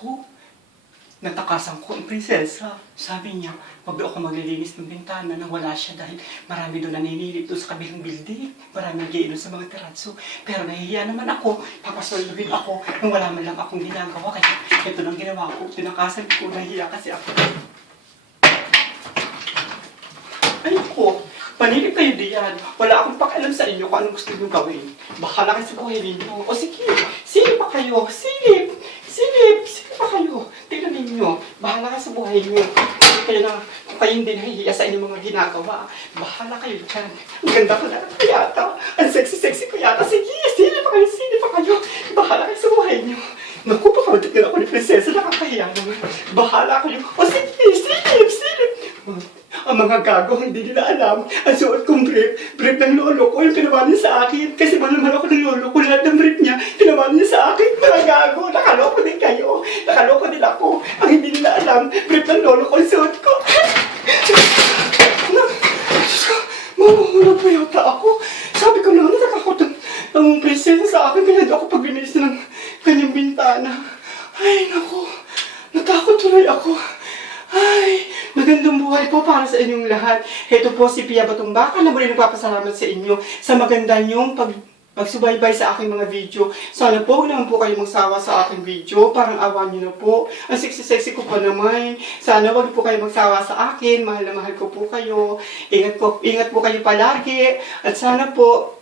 Naku, natakasan ko ang prinsesa. Sabi niya, wag daw ako maglilinis ng bintana nang wala siya dahil marami doon naninilip doon sa kabilang building. Marami nag sa mga teratso. Pero nahihiya naman ako. Papasweldohin ako nang wala man lang akong ginagawa. Kaya ito lang ginawa ko. Tinakasan ko. Nahihiya kasi ako. Ay ko, panilip kayo diyan. Wala akong pakialam sa inyo kung anong gusto niyo gawin. Bahala kayo sa buhay ninyo. O sige, silip pa kayo. Silip! Silip pa kayo. Tingnan ninyo. Bahala kayo sa buhay niyo. Hindi kayo na, kung kayo hindi nahihiya sa inyong mga ginagawa. Bahala kayo dyan. Ang ganda ko na ko yata. Ang sexy-sexy ko yata. Sige, silip pa kayo, silip pa kayo. Bahala kayo sa buhay niyo. Naku, pakamuntik na ako ni Prinsesa. Nakakahiya naman. Bahala kayo. O sige, silip, silip. Ang mga gago, hindi nila alam. Ang suot kong brief, brief ng lolo ko, yung pinawa niya sa akin. Kasi mahal naman ako ng lolo ko, lahat ng brief niya, pinawa niya sa akin. Mga gago, nakaloko din kayo. Nakaloko din alam, brief ng lolo ko, ang suot ko. Diyos ko, mamuhulog pa yata ako. Sabi ko na, natakakot ang, ang prinsesa sa akin, kaya hindi ako paglinis ng kanyang bintana. Ay, naku, natakot tuloy ako. Ay, magandang buhay po para sa inyong lahat. Ito po si Pia Batumbaka na muli nagpapasalamat sa inyo sa maganda niyong pag pagsubaybay sa aking mga video. Sana po, huwag naman po kayo magsawa sa aking video. Parang awan niyo na po. Ang sexy-sexy ko pa naman. Sana wag po kayo magsawa sa akin. Mahal na mahal ko po kayo. Ingat po, ingat po kayo palagi. At sana po,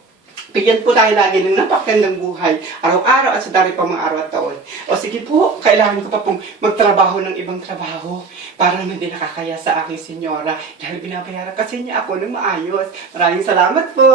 Bigyan po tayo lagi ng napakagandang buhay, araw-araw at sa dami pang mga araw at taon. O sige po, kailangan ko pa pong magtrabaho ng ibang trabaho para naman din nakakaya sa aking senyora dahil binabayaran kasi niya ako ng maayos. Maraming salamat po!